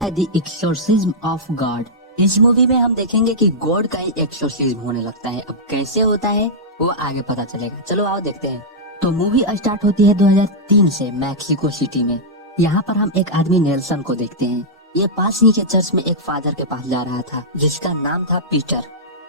The exorcism of God. इस movie में हम देखेंगे कि गॉड का ही एक्सोर्सिज्म होने लगता है। अब कैसे होता है वो आगे पता चलेगा। चलो आओ देखते हैं। तो मूवी स्टार्ट होती है 2003 से मैक्सिको सिटी में। यहाँ पर हम एक आदमी नेल्सन को देखते हैं। ये पास ही के चर्च में एक फादर के पास जा रहा था जिसका नाम था पीटर।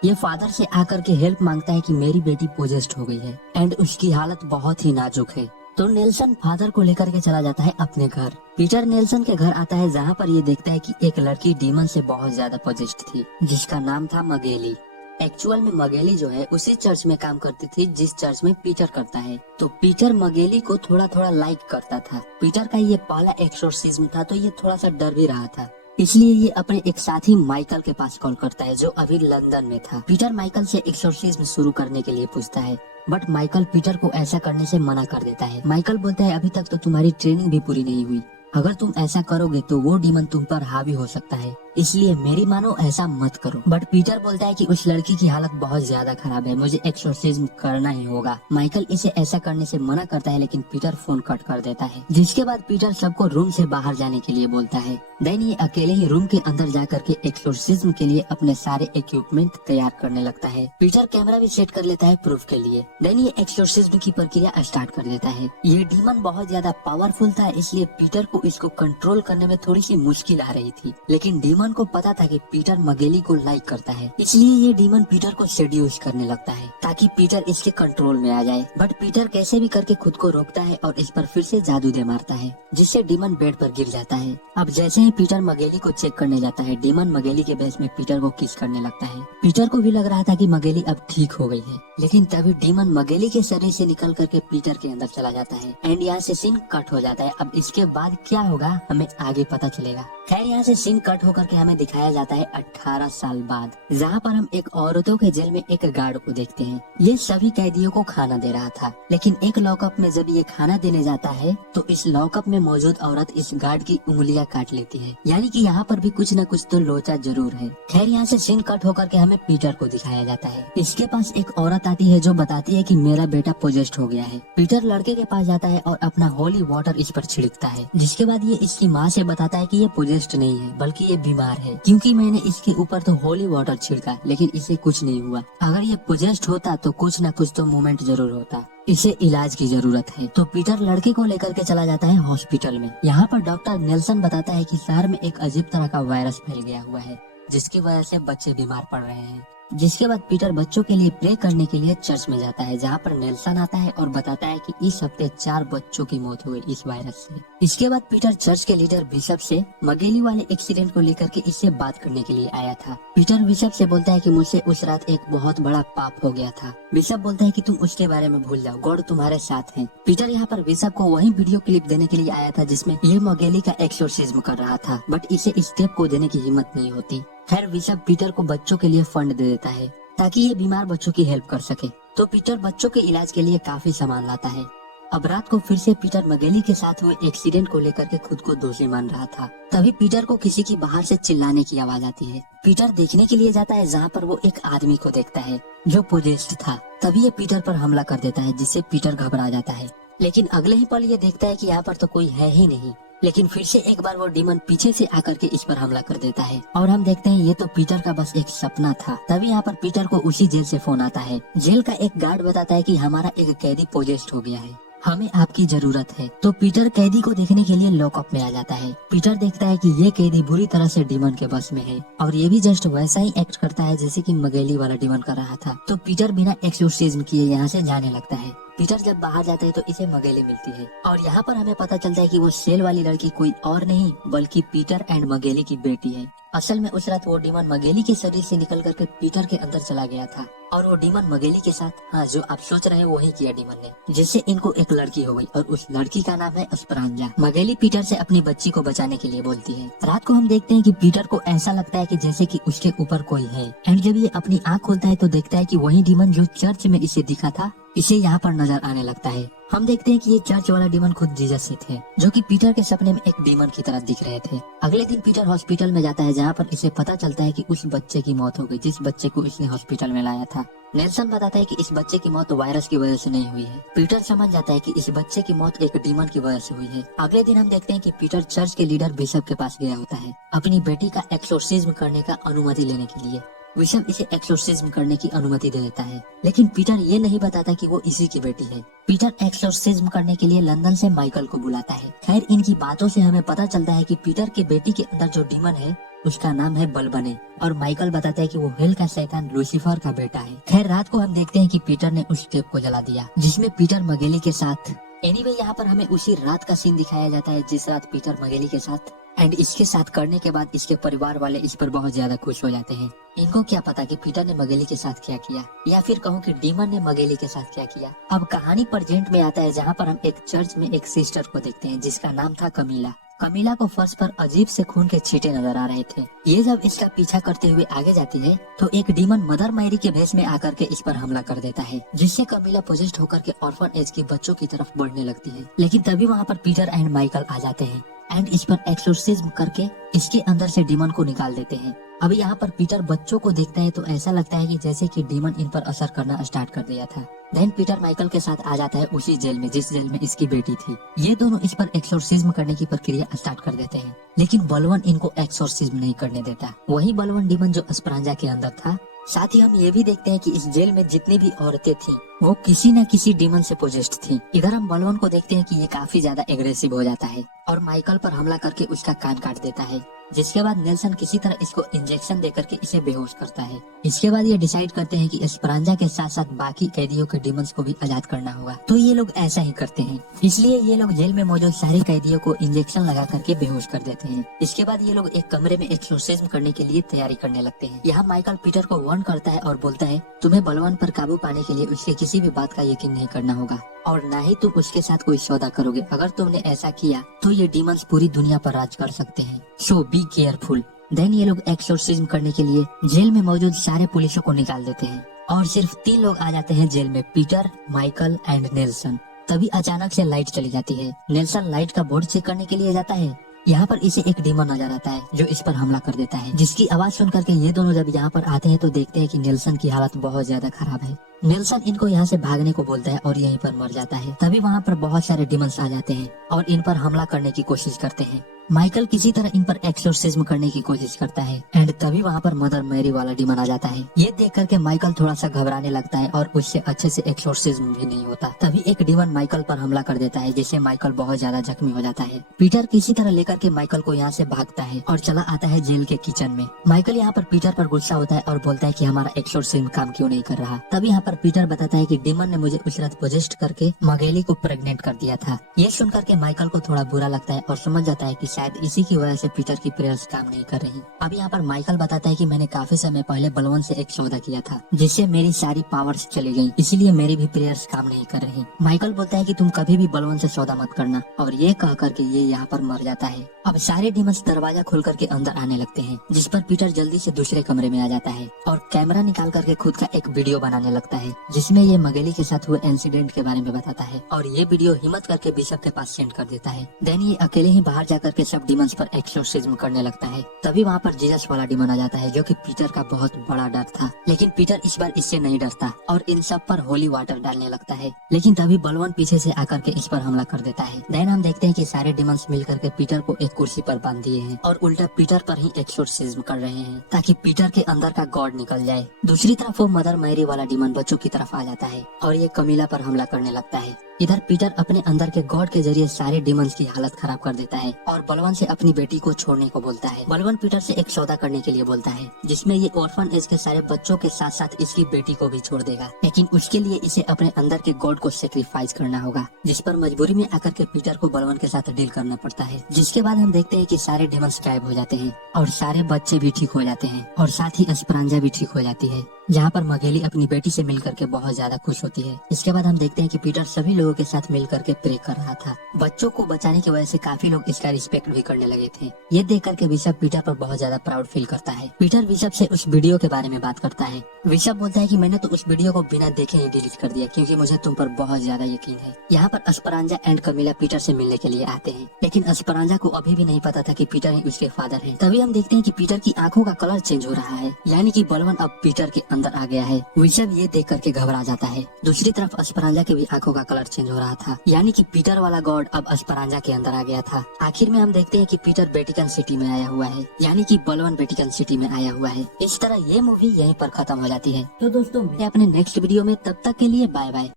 ये फादर से आकर के हेल्प मांगता है कि मेरी बेटी पोजेस्ड हो गई है एंड उसकी हालत बहुत ही नाजुक है। तो नेल्सन फादर को लेकर के चला जाता है अपने घर। पीटर नेल्सन के घर आता है जहाँ पर ये देखता है कि एक लड़की डीमन से बहुत ज्यादा पोजेस्ड थी जिसका नाम था मगेली। एक्चुअल में मगेली जो है उसी चर्च में काम करती थी जिस चर्च में पीटर करता है। तो पीटर मगेली को थोड़ा थोड़ा लाइक करता था। पीटर का ये पहला एक्सोर्सिज्म था तो ये थोड़ा सा डर भी रहा था, इसलिए ये अपने एक साथी माइकल के पास कॉल करता है जो अभी लंदन में था। पीटर माइकल से एक्सोर्सिज्म शुरू करने के लिए पूछता है बट माइकल पीटर को ऐसा करने से मना कर देता है। माइकल बोलता है अभी तक तो तुम्हारी ट्रेनिंग भी पूरी नहीं हुई, अगर तुम ऐसा करोगे तो वो डीमन तुम पर हावी हो सकता है, इसलिए मेरी मानो ऐसा मत करो। बट पीटर बोलता है कि उस लड़की की हालत बहुत ज्यादा खराब है, मुझे एक्सोर्सिज्म करना ही होगा। माइकल इसे ऐसा करने से मना करता है लेकिन पीटर फोन कट कर देता है। जिसके बाद पीटर सबको रूम से बाहर जाने के लिए बोलता है। देन ये अकेले ही रूम के अंदर जाकर के एक्सोर्सिज्म के लिए अपने सारे इक्विपमेंट तैयार करने लगता है। पीटर कैमरा भी सेट कर लेता है प्रूफ के लिए। देन ये एक्सोर्सिज्म की प्रक्रिया स्टार्ट कर देता है। ये डीमन बहुत ज्यादा पावरफुल था इसलिए पीटर को इसको कंट्रोल करने में थोड़ी सी मुश्किल आ रही थी, लेकिन डीमन को पता था कि पीटर मगेली को लाइक करता है, इसलिए ये डीमन पीटर को सेड्यूस करने लगता है ताकि पीटर इसके कंट्रोल में आ जाए। बट पीटर कैसे भी करके खुद को रोकता है और इस पर फिर से जादू दे मारता है जिससे डीमन बेड पर गिर जाता है। अब जैसे ही पीटर मगेली को चेक करने जाता है डीमन मगेली के बेस में पीटर को किस करने लगता है। पीटर को भी लग रहा था कि मगेली अब ठीक हो गई है, लेकिन तभी डीमन मगेली के शरीर से निकल करके पीटर के अंदर चला जाता है एंड यहाँ से सीन कट हो जाता है। अब इसके बाद क्या होगा हमें आगे पता चलेगा। खैर यहाँ से सीन कट होकर के हमें दिखाया जाता है 18 साल बाद, जहाँ पर हम एक औरतों के जेल में एक गार्ड को देखते हैं। ये सभी कैदियों को खाना दे रहा था, लेकिन एक लॉकअप में जब ये खाना देने जाता है तो इस लॉकअप में मौजूद औरत इस गार्ड की उंगलियां काट लेती है, यानी कि यहाँ पर भी कुछ न कुछ तो लोचा जरूर है। खैर यहाँ से सीन कट होकर के हमें पीटर को दिखाया जाता है। इसके पास एक औरत आती है जो बताती है कि मेरा बेटा पोजेस्ड हो गया है। पीटर लड़के के पास जाता है और अपना होली वाटर इस पर छिड़कता है, जिसके बाद ये इसकी माँ से बताता है कि ये पोजेस्ड नहीं है बल्कि ये बीमार है, क्योंकि मैंने इसके ऊपर तो होली वाटर छिड़का लेकिन इसे कुछ नहीं हुआ। अगर ये पोजेस्ड होता तो कुछ न कुछ तो मूवमेंट जरूर होता, इसे इलाज की जरूरत है। तो पीटर लड़के को लेकर के चला जाता है हॉस्पिटल में। यहाँ पर डॉक्टर नेल्सन बताता है कि शहर में एक अजीब तरह का वायरस फैल गया हुआ है जिसकी वजह से बच्चे बीमार पड़ रहे हैं। जिसके बाद पीटर बच्चों के लिए प्रे करने के लिए चर्च में जाता है, जहाँ पर नेल्सन आता है और बताता है कि इस हफ्ते 4 बच्चों की मौत हुई इस वायरस से। इसके बाद पीटर चर्च के लीडर बिशप से मगेली वाले एक्सीडेंट को लेकर के इससे बात करने के लिए आया था। पीटर बिशप से बोलता है कि मुझसे उस रात एक बहुत बड़ा पाप हो गया था। बिशप बोलता है कि तुम उसके बारे में भूल जाओ, गॉड तुम्हारे साथ है। पीटर यहाँ पर बिशप को वही वीडियो क्लिप देने के लिए आया था जिसमें ये मगेली का एक्सोर्सिज्म कर रहा था, बट इसे स्टेप को देने की हिम्मत नहीं होती। खैर बिशप पीटर को बच्चों के लिए फंड दे देता है ताकि ये बीमार बच्चों की हेल्प कर सके। तो पीटर बच्चों के इलाज के लिए काफी सामान लाता है। अब रात को फिर से पीटर मगेली के साथ हुए एक्सीडेंट को लेकर के खुद को दोषी मान रहा था। तभी पीटर को किसी की बाहर से चिल्लाने की आवाज आती है। पीटर देखने के लिए जाता है जहाँ पर वो एक आदमी को देखता है जो पोजेस्ड था। तभी ये पीटर पर हमला कर देता है जिससे पीटर घबरा जाता है, लेकिन अगले ही पल ये देखता है कि यहाँ पर तो कोई है ही नहीं। लेकिन फिर से एक बार वो डीमन पीछे से आकर के इस पर हमला कर देता है और हम देखते हैं ये तो पीटर का बस एक सपना था। तभी यहाँ पर पीटर को उसी जेल से फोन आता है। जेल का एक गार्ड बताता है कि हमारा एक कैदी पोजेस्ड हो गया है, हमें आपकी जरूरत है। तो पीटर कैदी को देखने के लिए लॉकअप में आ जाता है। पीटर देखता है कि ये कैदी बुरी तरह से डीमन के बस में है और ये भी जस्ट वैसा ही एक्ट करता है जैसे कि मगेली वाला डीमन कर रहा था। तो पीटर बिना एक्सोर्सिज्म किए यहाँ से जाने लगता है। पीटर जब बाहर जाता है तो इसे मगेली मिलती है और यहाँ पर हमें पता चलता है कि वो सेल वाली लड़की कोई और नहीं बल्कि पीटर एंड मगेली की बेटी है। असल में उस रात वो डीमन मगेली के शरीर से निकल करके पीटर के अंदर चला गया था और वो डीमन मगेली के साथ, हाँ जो आप सोच रहे हैं वही किया डीमन ने, जिससे इनको एक लड़की हो गई और उस लड़की का नाम है एस्परांजा। मगेली पीटर से अपनी बच्ची को बचाने के लिए बोलती है। रात को हम देखते हैं कि पीटर को ऐसा लगता है कि जैसे कि उसके ऊपर कोई है एंड जब ये अपनी आँख खोलता है तो देखता है कि वही डीमन जो चर्च में इसे दिखा था इसे यहाँ पर नजर आने लगता है। हम देखते हैं कि ये चर्च वाला डीमन खुद जीसस ही थे, जो कि पीटर के सपने में एक डीमन की तरह दिख रहे थे। अगले दिन पीटर हॉस्पिटल में जाता है, जहाँ पर इसे पता चलता है कि उस बच्चे की मौत हो गई जिस बच्चे को इसने हॉस्पिटल में लाया था। नेल्सन बताता है कि इस बच्चे की मौत वायरस की वजह से नहीं हुई है। पीटर समझ जाता है कि इस बच्चे की मौत एक डीमन की वजह से हुई है। अगले दिन हम देखते हैं कि पीटर चर्च के लीडर बिशप के पास गया होता है अपनी बेटी का एक्सोर्सिज्म करने का अनुमति लेने के लिए। बिशप इसे एक्सोर्सिज्म करने की अनुमति दे देता है, लेकिन पीटर ये नहीं बताता कि वो इसी की बेटी है। पीटर एक्सोर्सिज्म करने के लिए लंदन से माइकल को बुलाता है। खैर, इनकी बातों से हमें पता चलता है कि पीटर की बेटी के अंदर जो डीमन है उसका नाम है बलबने, और माइकल बताता है कि वो हेल का शैतान लूसीफर का बेटा है। खैर, रात को हम देखते हैं कि पीटर ने उस टेप को जला दिया जिसमें पीटर मगेली के साथ यहाँ पर हमें उसी रात का सीन दिखाया जाता है जिस रात पीटर मगेली के साथ एंड इसके साथ करने के बाद इसके परिवार वाले इस पर बहुत ज्यादा खुश हो जाते हैं। इनको क्या पता कि पीटर ने मगेली के साथ क्या किया, या फिर कहूँ कि डीमन ने मगेली के साथ क्या किया। अब कहानी प्रेजेंट में आता है, जहाँ पर हम एक चर्च में एक सिस्टर को देखते हैं जिसका नाम था कमीला। कमीला को फर्श पर अजीब से खून के छींटे नजर आ रहे थे। ये जब इसका पीछा करते हुए आगे जाती है तो एक डीमन मदर मैरी के भेष में आकर के इस पर हमला कर देता है, जिससे कमीला पोजेस्ड होकर के ऑर्फन एज के बच्चों की तरफ बढ़ने लगती है। लेकिन तभी वहाँ पर पीटर एंड माइकल आ जाते हैं एंड इस पर एक्सोर्सिज्म करके इसके अंदर से डीमन को निकाल देते हैं। अब यहाँ पर पीटर बच्चों को देखता है तो ऐसा लगता है कि जैसे कि डीमन इन पर असर करना स्टार्ट कर दिया था। देन पीटर माइकल के साथ आ जाता है उसी जेल में जिस जेल में इसकी बेटी थी। ये दोनों इस पर एक्सोर्सिज्म करने की प्रक्रिया स्टार्ट कर देते हैं, लेकिन बलवन इनको एक्सोर्सिज्म नहीं करने देता। वही बलवन डीमन जो एस्परांजा के अंदर था। साथ ही हम ये भी देखते हैं कि इस जेल में जितनी भी औरतें थीं वो किसी न किसी डीमन से पोजेस्ड थीं। इधर हम बलवन को देखते हैं कि ये काफी ज्यादा एग्रेसिव हो जाता है और माइकल पर हमला करके उसका कान काट देता है, जिसके बाद नेल्सन किसी तरह इसको इंजेक्शन देकर के इसे बेहोश करता है। इसके बाद ये डिसाइड करते हैं कि एस्परांजा के साथ साथ बाकी कैदियों के डीमंस को भी आजाद करना होगा, तो ये लोग ऐसा ही करते हैं। इसलिए ये लोग जेल में मौजूद सारे कैदियों को इंजेक्शन लगा करके बेहोश कर देते हैं। इसके बाद ये लोग एक कमरे में एक्सोर्सिज्म करने के लिए तैयारी करने लगते हैं। यहाँ माइकल पीटर को वार्न करता है और बोलता है तुम्हें बलवान पर काबू पाने के लिए उसके किसी भी बात का यकीन नहीं करना होगा और न ही तुम उसके साथ कोई सौदा करोगे। अगर तुमने ऐसा किया तो ये डीमंस पूरी दुनिया पर राज कर सकते हैं, सो बी केयरफुल। देन ये लोग एक्सोर्सिज्म करने के लिए जेल में मौजूद सारे पुलिसों को निकाल देते हैं और सिर्फ 3 लोग आ जाते हैं जेल में, पीटर, माइकल एंड नेल्सन। तभी अचानक से लाइट चली जाती है। नेल्सन लाइट का बोर्ड चेक करने के लिए जाता है। यहाँ पर इसे एक डीमन नजर आता है जो इस पर हमला कर देता है, जिसकी आवाज सुन करके ये दोनों जब यहाँ पर आते हैं तो देखते हैं कि नेल्सन की हालत बहुत ज्यादा खराब है। नेल्सन इनको यहाँ से भागने को बोलता है और यहीं पर मर जाता है। तभी वहाँ पर बहुत सारे डीमंस आ जाते हैं और इन पर हमला करने की कोशिश करते हैं। माइकल किसी तरह इन पर एक्सोर्सिज्म करने की कोशिश करता है एंड तभी वहाँ पर मदर मैरी वाला डीमन आ जाता है। ये देख करके माइकल थोड़ा सा घबराने लगता है और उससे अच्छे से एक्सोर्सिज्म भी नहीं होता। तभी एक डीमन माइकल पर हमला कर देता है, जिससे माइकल बहुत ज्यादा जख्मी हो जाता है। पीटर किसी तरह लेकर के माइकल को यहाँ से भागता है और चला आता है जेल के किचन में। माइकल यहाँ पर पीटर पर गुस्सा होता है और बोलता है कि हमारा एक्सोर्सिज्म काम क्यों नहीं कर रहा। तभी यहाँ पर पीटर बताता है कि डीमन ने मुझे उस रात पोजेस्ट करके मगेली को प्रेग्नेंट कर दिया था। ये सुन करके माइकल को थोड़ा बुरा लगता है और समझ जाता है कि शायद इसी की वजह से पीटर की प्रेयर्स काम नहीं कर रही। अब यहाँ पर माइकल बताता है कि मैंने काफी समय पहले बलवन से एक सौदा किया था जिससे मेरी सारी पावर्स चली गई, इसलिए मेरी भी प्रेयर्स काम नहीं कर रही। माइकल बोलता है कि तुम कभी भी बलवन से सौदा मत करना और ये कह करके ये यहाँ पर मर जाता है। अब सारे डीमंस दरवाजा खोल करके अंदर आने लगते हैं, जिस पर पीटर जल्दी से दूसरे कमरे में आ जाता है और कैमरा निकाल करके खुद का एक वीडियो बनाने लगता है, जिसमें ये मगेली के साथ हुए इंसिडेंट के बारे में बताता है और ये वीडियो हिम्मत करके बिशप के पास सेंड कर देता है। देन ये अकेले ही बाहर जाकर के सब डीमंस पर एक्सोर्सिज्म करने लगता है। तभी वहाँ पर जीसस वाला डीमन आ जाता है जो कि पीटर का बहुत बड़ा डर था, लेकिन पीटर इस बार इससे नहीं डरता और इन सब पर होली वाटर डालने लगता है। लेकिन तभी बलवन पीछे से आकर के इस पर हमला कर देता है। देन हम देखते हैं कि सारे डीमंस मिल करके पीटर को एक कुर्सी पर बांध दिए हैं और उल्टा पीटर पर ही एक्सोर्सिज्म कर रहे हैं ताकि पीटर के अंदर का गॉड निकल जाए। दूसरी तरफ वो मदर मैरी वाला डीमन बच्चों की तरफ आ जाता है और ये कमीला पर हमला करने लगता है। इधर पीटर अपने अंदर के गॉड के जरिए सारे डीमंस की हालत खराब कर देता है और बलवन से अपनी बेटी को छोड़ने को बोलता है। बलवन पीटर से एक सौदा करने के लिए बोलता है जिसमें ये ऑर्फन एज के सारे बच्चों के साथ साथ इसकी बेटी को भी छोड़ देगा, लेकिन उसके लिए इसे अपने अंदर के गॉड को सेक्रीफाइस करना होगा, जिस पर मजबूरी में आकर के पीटर को बलवन के साथ डील करना पड़ता है। जिसके बाद हम देखते हैं कि सारे डीमंस गायब हो जाते हैं और सारे बच्चे भी ठीक हो जाते हैं और साथ ही एस्परांजा भी ठीक हो जाती है। जहाँ पर मगेली अपनी बेटी से मिलकर के बहुत ज्यादा खुश होती है। इसके बाद हम देखते हैं कि पीटर सभी लोगों के साथ मिलकर के प्रे कर रहा था। बच्चों को बचाने की वजह से काफी लोग इसका रिस्पेक्ट भी करने लगे थे। ये देख करके बिशप पीटर पर बहुत ज्यादा प्राउड फील करता है। पीटर बिशप से उस वीडियो के बारे में बात करता है। बिशप बोलता है कि मैंने तो उस वीडियो को बिना देखे ही डिलीट कर दिया क्योंकि मुझे तुम पर बहुत ज्यादा यकीन है। यहाँ पर एस्परांजा एंड कमिला पीटर से मिलने के लिए आते हैं, लेकिन एस्परांजा को अभी भी नहीं पता था कि पीटर ही उसके फादर हैं। तभी हम देखते हैं कि पीटर की आंखों का कलर चेंज हो रहा है, यानी कि बलवन अब पीटर के अंदर आ गया है। बिशप ये देख करके घबरा जाता है। दूसरी तरफ एस्परांजा की भी आंखों का कलर चेंज हो रहा था, यानी कि पीटर वाला गॉड अब एस्परांजा के अंदर आ गया था। आखिर में हम देखते हैं कि पीटर वेटिकन सिटी में आया हुआ है, यानी कि बलवन वेटिकन सिटी में आया हुआ है। इस तरह ये मूवी यहीं पर खत्म हो जाती है। तो दोस्तों मैं अपने नेक्स्ट वीडियो में, तब तक के लिए बाय बाय।